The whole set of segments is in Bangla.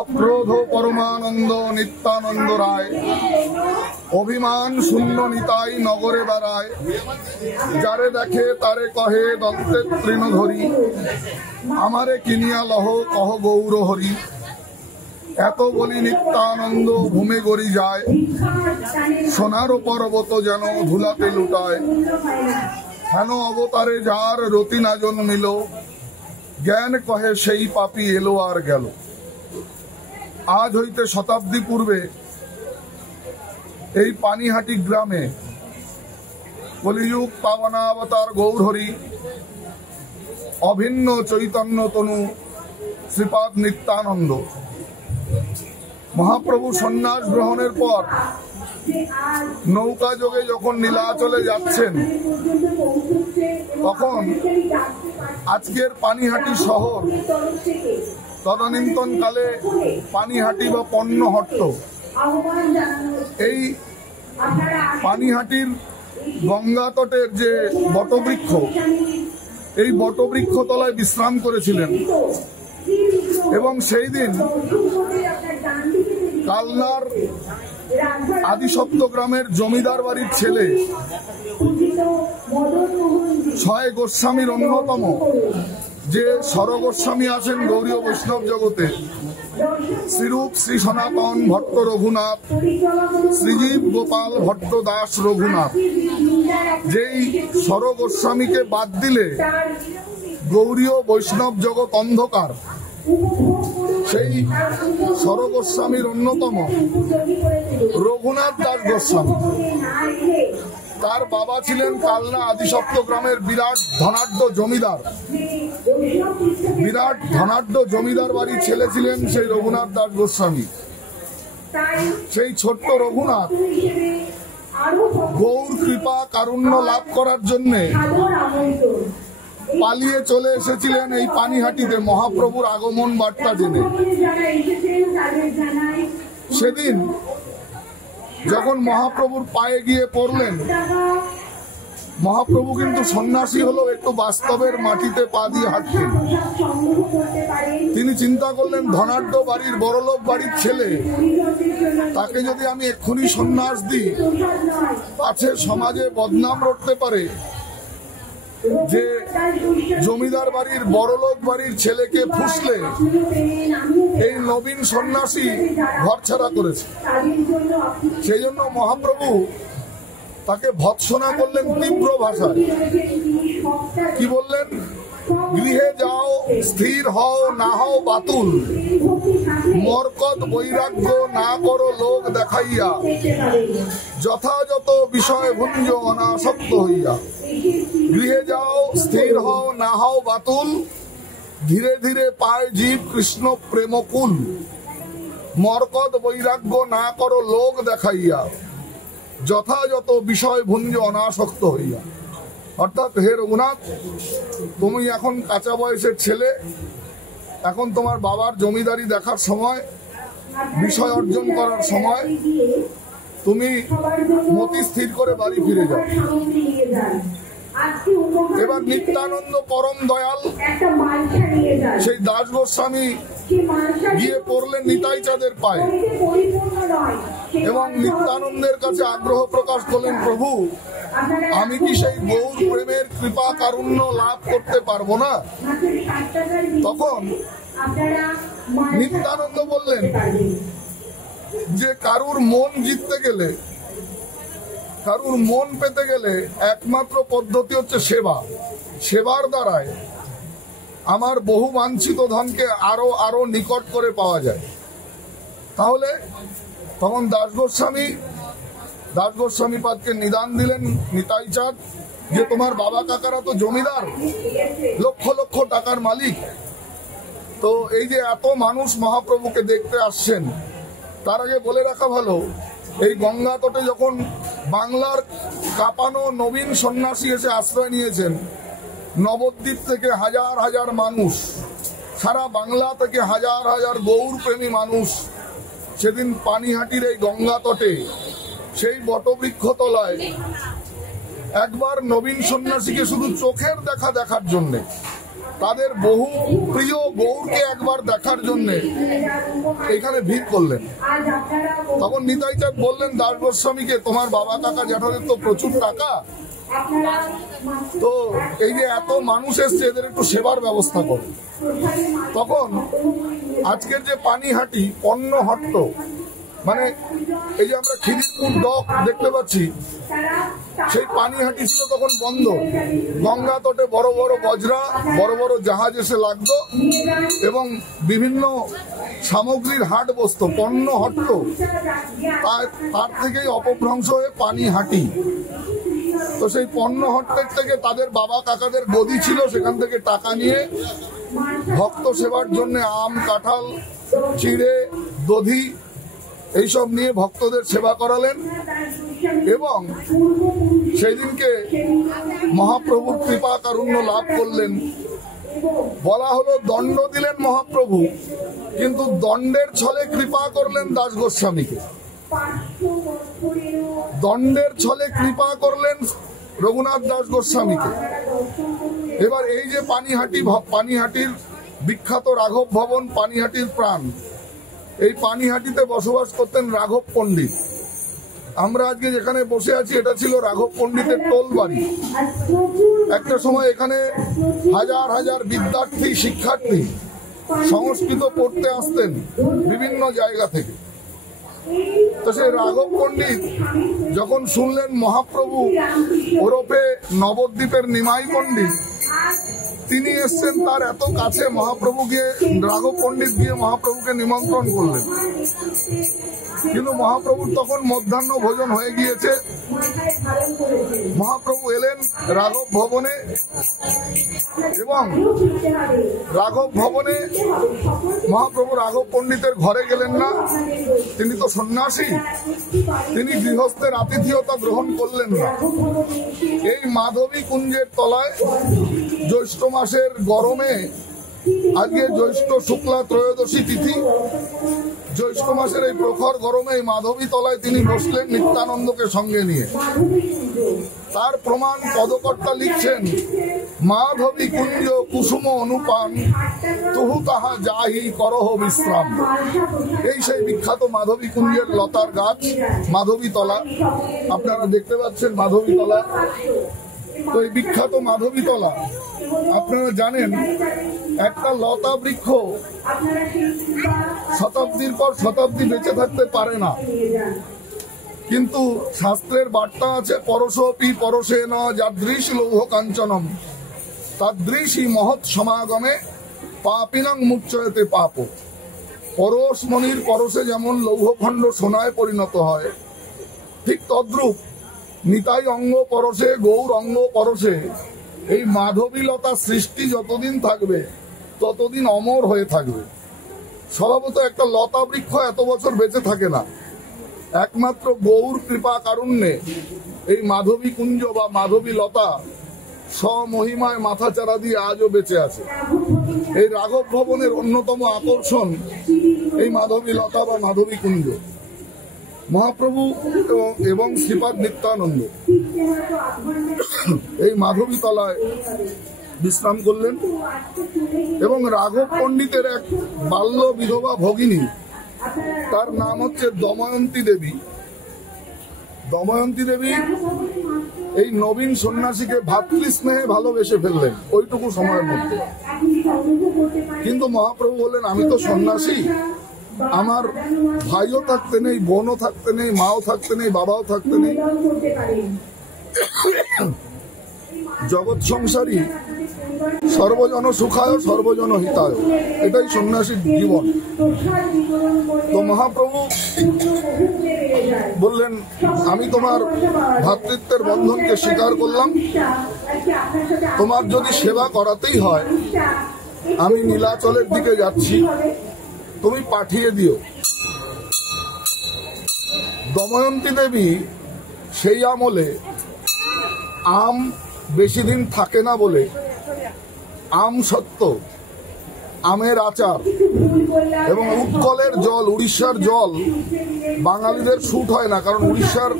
অক্রোধ পরমানন্দ নিত্যানন্দ রায়, অভিমান শূন্য নিতাই নগরে বেড়ায়, যারে দেখে তারে কহে দন্তে তৃণ ধরি, আমারে কিনিয়া লহ কহ গৌর হরি। এত বলি নিত্যানন্দ ভূমে গড়ি যায়, সোনার পর্বত যেন ধুলাতে লুটায়। হেন অবতারে যার রতি না জন্মিল, জ্ঞান কহে সেই পাপী এলো আর গেল। আজ হইতে শতাব্দী পূর্বে এই পানিহাটি গ্রামে কলিযুগ পাবনাবতার গৌরহরি, অভিন্ন চৈতন্য তনু শ্রীপাদ নিত্যানন্দ মহাপ্রভু সন্ন্যাস গ্রহণের পর নৌকা যোগে যখন নীলাচলে যাচ্ছেন, তখন আজকের পানিহাটি শহর তদানীন্তন কালে পানিহাটি বা পণ্যহট্ট, এই পানিহাটির গঙ্গা তটের যে বটবৃক্ষ, এই বটবৃক্ষ তলায় বিশ্রাম করেছিলেন। এবং সেই দিন কালনার আদিসপ্ত গ্রামের জমিদার বাড়ির ছেলে ছয় গোস্বামীর অন্যতম যে স্বরগোস্বামী আছেন গৌরীয় বৈষ্ণব জগতে, শ্রীরূপ শ্রী সনাতন ভট্ট রঘুনাথ, শ্রীজীব গোপাল ভট্ট দাস রঘুনাথ, যেই স্বরগোস্বামীকে বাদ দিলে গৌরীয় বৈষ্ণব জগৎ অন্ধকার, সেই স্বরগোস্বামীর অন্যতম রঘুনাথ দাস গোস্বামী। তার বাবা ছিলেন কালনা আদিসপ্ত গ্রামের বিরাট ধনাঢ্য জমিদার। বিরাট ধনাঢ্য জমিদার বাড়ির ছেলে ছিলেন সেই রঘুনাথ দাস গোস্বামী। সেই ছোট্ট রঘুনাথ গৌর কৃপা কারুণ্য লাভ করার জন্যে পালিয়ে চলে এসেছিলেন এই পানিহাটিতে মহাপ্রভুর আগমন বার্তা জেনে। সেদিন যখন মহাপ্রভুর পায়ে গিয়ে পড়লেন, মহাপ্রভু কিন্তু সন্ন্যাসী হলেও একটু বাস্তবের মাটিতে পা দিয়ে হাঁটতেন। তিনি চিন্তা করলেন, ধনাঢ্য বাড়ির বড়লোক বাড়ির ছেলে, তাকে যদি আমি এক্ষুনি সন্ন্যাস দিই, পাছে সমাজে বদনাম রটতে পারে যে জমিদার বাড়ির বড়লোক বাড়ির ছেলেকে ফুসলে এই নবীন সন্ন্যাসী ঘরছাড়া করেছে। সেই জন্য মহাপ্রভু তাকে ভৎসনা করলেন তীব্র ভাষায়। কি বললেন? গৃহে যাও, স্থির হও, না হও বাতুল, মরকত বৈরাগ্য না করো লোক দেখাইয়া, যথাযথ বিষয় ভুঞ্জ অনাসক্ত হইয়া। গৃহে যাও, স্থির হও, না হও বাতুল, ধীরে ধীরে পায় জীব কৃষ্ণ প্রেমকুল, মরকত বৈরাগ্য না করো লোক দেখাইয়া, যথাযথ বিষয় ভুঞ্জ অনাসক্ত হইয়া। অর্থাৎ, হে রঘুনাথ, তুমি এখন কাঁচা বয়সের ছেলে, এখন তোমার বাবার জমিদারি দেখার সময়, বিষয় অর্জন করার সময়, তুমি মতি স্থির করে বাড়ি ফিরে যাও। এবার নিত্যানন্দ পরম দয়াল সেই দাস গোস্বামী গিয়ে পড়লেন নিতাই চাঁদের পায়ে এবং নিত্যানন্দের কাছে আগ্রহ প্রকাশ করলেন, প্রভু, আমি কি সেই গৌর প্রেমের কৃপা কারুণ্য লাভ করতে পারবো না? তখন নিত্যানন্দ বললেন যে কারুর মন জিততে গেলে, কারুর মন পেতে গেলে একমাত্র পদ্ধতি হচ্ছে সেবা। সেবার দ্বারায় আমার বহু বাঞ্ছিত ধনকে আরো আরো নিকট করে পাওয়া যায়। তাহলে তখন দাস গোস্বামী পাদকে নিদান দিলেন নিতাই চাঁদ যে তোমার বাবা কাকারা তো জমিদার, লক্ষ লক্ষ টাকার মালিক। তো এই যে এত মানুষ মহাপ্রভুকে দেখতে আসছেন, তার আগে বলে রাখা ভালো, এই গঙ্গা তটে যখন বাংলার কাঁপানো নবীন সন্ন্যাসী এসে আশ্রয় নিয়েছেন, নবদ্বীপ থেকে হাজার হাজার মানুষ, সারা বাংলা থেকে হাজার হাজার গৌর প্রেমী মানুষ সেদিন পানিহাটির এই গঙ্গা তটে সেই বটবৃক্ষ তলায় একবার নবীন সন্ন্যাসীকে শুধু চোখের দেখা দেখার জন্যে তাদের বহু প্রিয় গৌরকে একবার দেখার জন্য এখানে ভিড় করলেন। তখন নিতাই চাঁদ বললেন দাস গোস্বামীকে, তোমার বাবা কাকা জ্যাঠাদের তো প্রচুর টাকা, তো এই যে এত মানুষ এসছে এদের একটু সেবার ব্যবস্থা করো। তখন আজকের যে পানিহাটি পণ্যহট্ট, মানে এই যে আমরা খিদিরপুর ডক দেখতে পাচ্ছি, সেই পানিহাটি ছিল তখন বন্ধ। গঙ্গা তটে বড় বড় বজরা, বড় বড় জাহাজ এসে লাগতো এবং বিভিন্ন সামগ্রীর হাট বসত, পণ্যহট্ট। তার থেকেই অপভ্রংশ হয়ে পানিহাটি। তো সেই পণ্যহট্টের থেকে তাদের বাবা কাকাদের গদি ছিল, সেখান থেকে টাকা নিয়ে ভক্ত সেবার জন্য আম, কাঁঠাল, চিড়ে, দধি এইসব নিয়ে ভক্তদের সেবা করালেন। এবং সেই দিনকে মহাপ্রভুর কৃপা কারুণ্য লাভ করলেন। বলা হলো দণ্ড দিলেন মহাপ্রভু, কিন্তু দণ্ডের ছলে কৃপা করলেন দাস গোস্বামীকে। দণ্ডের ছলে কৃপা করলেন রঘুনাথ দাস গোস্বামীকে। এবার এই যে পানিহাটির বিখ্যাত রাঘব ভবন, পানিহাটির প্রাণ, এই পানিহাটিতে বসবাস করতেন রাঘব পণ্ডিত। আমরা আজকে যেখানে বসে আছি এটা ছিল রাঘব পণ্ডিতের টোল বাড়ি। একটা সময় এখানে হাজার হাজার বিদ্যার্থী, শিক্ষার্থী সংস্কৃত পড়তে আসতেন বিভিন্ন জায়গা থেকে। তো সেই রাঘব পণ্ডিত যখন শুনলেন মহাপ্রভু ওরফে নবদ্বীপের নিমাই পণ্ডিত তিনি এসছেন, তার এত কাছে, মহাপ্রভুকে রাঘব পণ্ডিত গিয়ে মহাপ্রভুকে নিমন্ত্রণ করলেন। কিন্তু মহাপ্রভুর তখন মধ্যাহ্ন ভোজন হয়ে গিয়েছে। মহাপ্রভু এলেন রাঘব ভবনে এবং রাঘব ভবনে মহাপ্রভু রাঘব পণ্ডিতের ঘরে গেলেন না, তিনি তো সন্ন্যাসী, তিনি গৃহস্থের আতিথেয়তা গ্রহণ করলেন না। এই মাধবী কুঞ্জের তলায় জ্যৈষ্ঠ মাসের গরমে, আজকে জ্যৈষ্ঠ শুক্লা ত্রয়োদশী তিথি, জ্যৈষ্ঠ মাসের এই প্রখর গরমে এই মাধবী তলায় তিনি বসলেন নিত্যানন্দকে সঙ্গে নিয়ে। তার প্রমাণ পদকর্তা লিখছেন, মাধবী কুঞ্জ কুসুম অনুপান তুহু তাহা যাহি করহ বিশ্রাম। এই সেই বিখ্যাত মাধবী কুঞ্জের লতার গাছ মাধবী তলা, আপনারা দেখতে পাচ্ছেন মাধবী তলা। তো এই বিখ্যাত মাধবী তলা, আপনারা জানেন একটা লতা বৃক্ষ শতাব্দীর পর শতাব্দী বেঁচে থাকতে পারে না, কিন্তু শাস্ত্রের বার্তা আছে, পরশোপি পরশেন যাদৃশ লৌহ কাঞ্চনম তাদৃশী মহৎ সমাগমে পাপিনাং মুচ্চয়তে পাপ। পরশমণির পরশে যেমন লৌহখণ্ড সোনায় পরিণত হয়, ঠিক তদ্রূপ নিতাই অঙ্গ পরশে, গৌর অঙ্গ পরশে এই মাধবীলতা সৃষ্টি যতদিন থাকবে ততদিন অমর হয়ে থাকবে। স্বভাবত একটা লতা বৃক্ষ এত বছর বেঁচে থাকে না, একমাত্র গৌর কৃপা কারুণ্যে এই মাধবী কুঞ্জ বা মাধবী লতা স্বমহিমায় মাথাচাড়া দিয়ে আজও বেঁচে আছে। এই রাঘব ভবনের অন্যতম আকর্ষণ এই মাধবী লতা বা মাধবী কুঞ্জ। মহাপ্রভু এবং শ্রীপাদ নিত্যানন্দ এই মাধবী তলায় বিশ্রাম করলেন এবং রাঘব পণ্ডিতের এক বাল্য বিধবা ভগিনী, তার নাম হচ্ছে দময়ন্তী দেবী। দময়ন্তী দেবী এই নবীন সন্ন্যাসীকে ভাতৃস্নেহে ভালোবেসে ফেললেন ওইটুকু সময়ের মধ্যে। কিন্তু মহাপ্রভু বললেন, আমি তো সন্ন্যাসী, আমার ভাইও থাকতে নেই, বোনও থাকতে নেই, মাও থাকতে নেই, বাবাও থাকতে নেই, জগৎ সংসারী, সর্বজন সুখায় সর্বজন হিতায়, এটাই সন্ন্যাসীর জীবন। তো মহাপ্রভু বললেন, আমি তোমার ভ্রাতৃত্বের বন্ধনকে স্বীকার করলাম, তোমার যদি সেবা করাতেই হয় আমি নীলাচলের দিকে যাচ্ছি, তুমি পাঠিয়ে দিও। দময়ন্তী দেবী সেই আমলে আম বেশি দিন থাকে না বলে আম সত্য, আমের আচার এবং উৎকলের জল, উড়িষ্যার জল বাঙালিদের স্যুট হয় না, কারণ উড়িষ্যার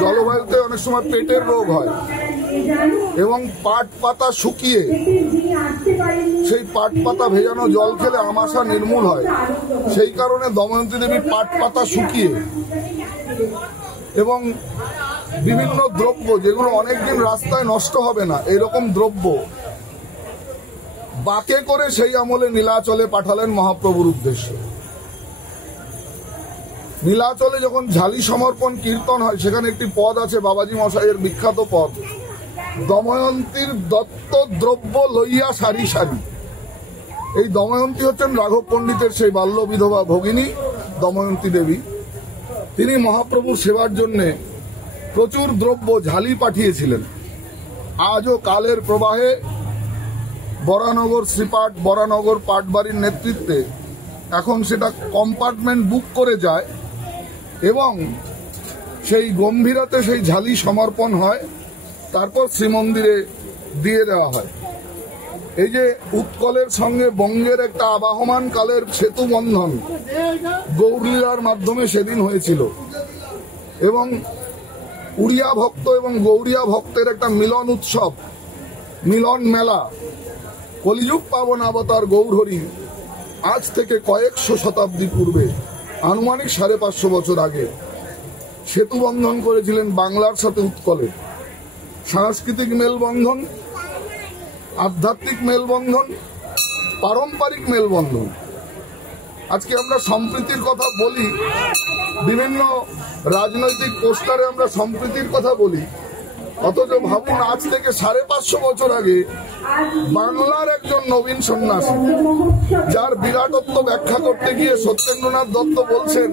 জলবায়ুতে অনেক সময় পেটের রোগ হয়। এবং পাট পাতা শুকিয়ে সেই পাট পাতা ভেজানো জল খেলে আমাশা নির্মূল হয়। সেই কারণে দময়ন্তী দেবী পাট পাতা শুকিয়ে এবং বিভিন্ন দ্রব্য যেগুলো অনেকদিন রাস্তায় নষ্ট হবে না, এরকম দ্রব্য বাকে করে সেই আমলে নীলাচলে পাঠালেন মহাপ্রভুর উদ্দেশ্যে। নীলাচলে যখন ঝালি সমর্পণ কীর্তন হয়, সেখানে একটি পদ আছে বাবাজি মশাইয়ের বিখ্যাত পদ, দময়ন্তীর দত্ত দ্রব্য লইয়া সারি সারি। এই দময়ন্তী হচ্ছেন রাঘব পণ্ডিতের সেই বাল্য বিধবা ভগিনী দময়ন্তী দেবী। তিনি মহাপ্রভুর সেবার জন্য প্রচুর দ্রব্য ঝালি পাঠিয়েছিলেন। আজও কালের প্রবাহে বরানগর শ্রীপাঠ, বরানগর পাটবাড়ির নেতৃত্বে এখন সেটা কম্পার্টমেন্ট বুক করে যায় এবং সেই গম্ভীরাতে সেই ঝালি সমর্পণ হয়, তারপর শ্রীমন্দিরে দিয়ে দেওয়া হয়। এই যে উৎকলের সঙ্গে বঙ্গের একটা আবাহমান কালের সেতু বন্ধন গৌরলীলার মাধ্যমে সেদিন হয়েছিল এবং উড়িয়া ভক্ত এবং গৌরিয়া ভক্তের একটা মিলন উৎসব, মিলন মেলা, কলিযুগ পাবন অবতার গৌরহরি আজ থেকে কয়েকশো শতাব্দী পূর্বে, আনুমানিক 550 বছর আগে সেতু বন্ধন করেছিলেন বাংলার সাথে উৎকলের। সাংস্কৃতিক মেলবন্ধন, আধ্যাত্মিক মেলবন্ধন, পারম্পরিক মেলবন্ধন। আজকে আমরা সম্প্রীতির কথা বলি, বিভিন্ন রাজনৈতিক পোস্টারে আমরা সম্প্রীতির কথা বলি, অথচ ভাবুন আজ থেকে 550 বছর আগে বাংলার একজন নবীন সন্ন্যাসী, যার বিরাটত্ব ব্যাখ্যা করতে গিয়ে সত্যেন্দ্রনাথ দত্ত বলছেন,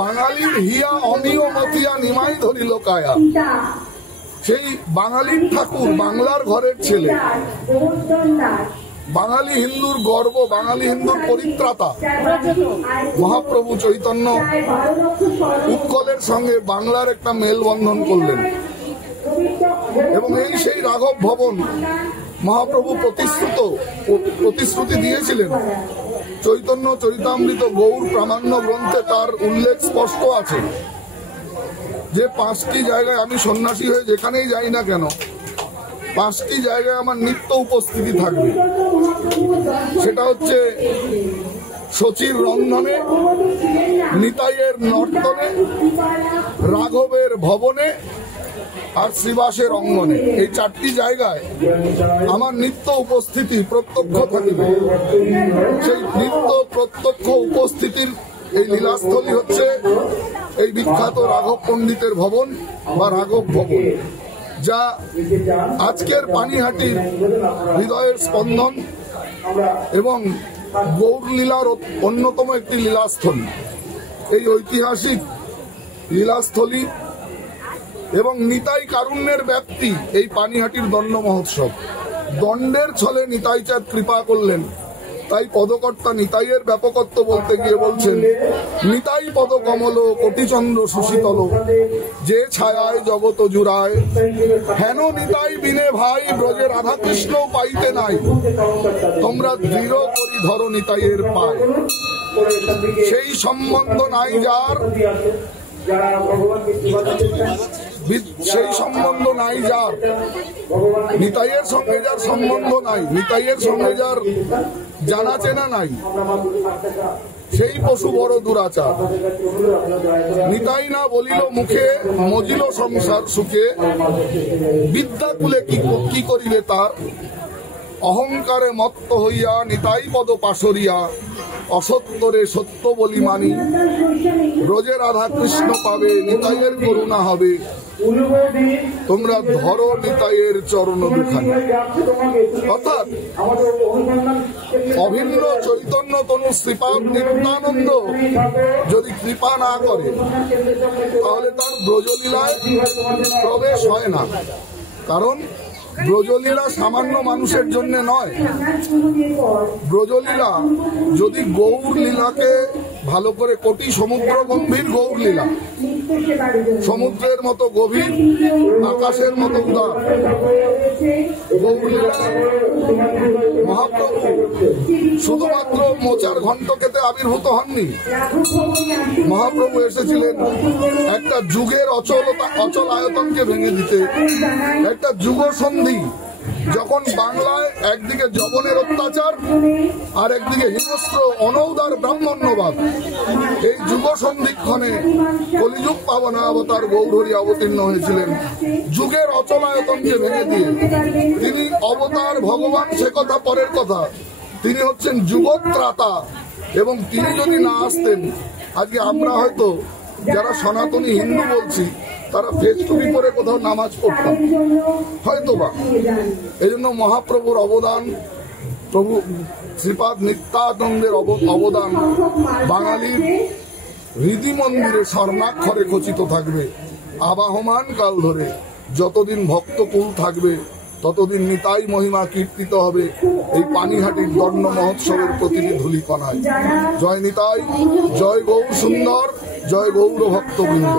বাঙালির হিয়া অমিয় মতিয়া নিমাই ধরিল কায়া। সেই বাঙালির ঠাকুর, বাংলার ঘরের ছেলে, বাঙালি হিন্দুর গর্ব, বাঙালি হিন্দুর পরিত্রাতা মহাপ্রভু চৈতন্য উৎকলের সঙ্গে বাংলার একটা মেলবন্ধন করলেন। এবং এই সেই রাঘব ভবন মহাপ্রভু প্রতিশ্রুতি দিয়েছিলেন। চৈতন্য চরিতামৃত গৌর প্রামাণ্য গ্রন্থে তার উল্লেখ স্পষ্ট আছে যে 5টি জায়গায় আমি সন্ন্যাসী হয়ে যেখানেই যাই না কেন, 5টি জায়গায় আমার নিত্য উপস্থিতি থাকবে। সেটা হচ্ছে শচীর রন্ধনে, নিতাইয়ের নর্তনে, রাঘবের ভবনে আর শ্রীবাসের অঙ্গনে। এই 4টি জায়গায় আমার নিত্য উপস্থিতি প্রত্যক্ষ থাকিবে। সেই নিত্য প্রত্যক্ষ উপস্থিতির এই লীলাস্থলী হচ্ছে এই বিখ্যাত রাঘব পণ্ডিতের ভবন বা রাঘব ভবন, যা আজকের পানিহাটির হৃদয়ের স্পন্দন এবং গৌর লীলার অন্যতম একটি লীলাস্থলী। এই ঐতিহাসিক লীলাস্থলী এবং নিতাই কারুণ্যের ব্যাপ্তি এই পানিহাটির দণ্ড মহোৎসব। দণ্ডের ছলে নিতাই চাঁদ কৃপা করলেন, তাই পদকর্তা নিতাইয়ের ব্যাপকত্ব বলতে গিয়ে বলছেন, নিতাই পদ কমল কোটিচন্দ্র সুশীতল, যে ছায়ায় জগত জুড়ায়, হেন নিতাই বিনে ভাই ব্রজে রাধাকৃষ্ণ পাইতে নাই, তোমরা দৃঢ় করি ধরো নিতাইয়ের পায়। সেই সম্বন্ধ নাই যার, সেই সম্বন্ধ নাই যার, নিতাইয়ের সঙ্গে যার সম্বন্ধ নাই, নিতাইয়ের সঙ্গে যার জানা চেনা নাই, সেই পশু বড় দুরাচার। নিতাই না বলিল মুখে, মজিল সংসার সুখে, বিদ্যাকুলে কি করিবে তার, অহংকারে মত্ত হইয়া নিতাই পদ পাশরিয়া, অসত্যরে সত্য বলি মানি, ব্রজে রাধা কৃষ্ণ পাবে, নিতাইয়ের করুণা হবে, তোমরা ধরো নিতাইয়ের চরণ দুখানি। অর্থাৎ অভিন্ন চৈতন্য তনু শ্রীপাদ নিত্যানন্দ যদি কৃপা না করে, তাহলে তার ব্রজলীলায় প্রবেশ হয় না। কারণ ব্রজলীলা সামান্য মানুষের জন্য নয়। ব্রজলীলা যদি গৌর লীলাকে ভালো করে কোটি সমুদ্র গম্ভীর গৌরলীলা, সমুদ্রের মতো গভীর, আকাশের মতো উদার গৌরলীলা। মহাপ্রভু শুধুমাত্র মোচার ঘণ্টকেতে আবির্ভূত হননি, মহাপ্রভু এসেছিলেন একটা যুগের অচল আয়তনকে ভেঙে দিতে, একটা যুগ সন্ধি। যখন বাংলায় একদিকে যবনের অত্যাচার আর একদিকে হিংস্র অনৌদার ব্রাহ্মণ্যবাদ, এই যুগ সন্ধিক্ষণে কলিযুগ পাবনা অবতার গৌরহরি অবতীর্ণ হয়েছিলেন যুগের অচলায়তনকে ভেঙে দিয়ে। তিনি অবতার ভগবান সে কথা পরের কথা, তিনি হচ্ছেন যুগত্রাতা। এবং তিনি যদি না আসতেন আজকে আমরা হয়তো যারা সনাতনী হিন্দু বলছি তারা ফেস টুপি পরে কোথাও নামাজ পড়তাম হয়তো বা। এই জন্য মহাপ্রভুর অবদান, প্রভু শ্রীপাদ নিত্যানন্দের অবদান বাঙালির হৃদি মন্দিরে স্বর্ণাক্ষরে খচিত থাকবে আবাহমান কাল ধরে। যতদিন ভক্তকুল থাকবে ততদিন নিতাই মহিমা কীর্তিত হবে এই পানিহাটির দণ্ড মহোৎসবের প্রতিটি ধূলিকণায়। জয় নিতাই, জয় গৌর সুন্দর, জয় গৌর ভক্তবৃন্দ।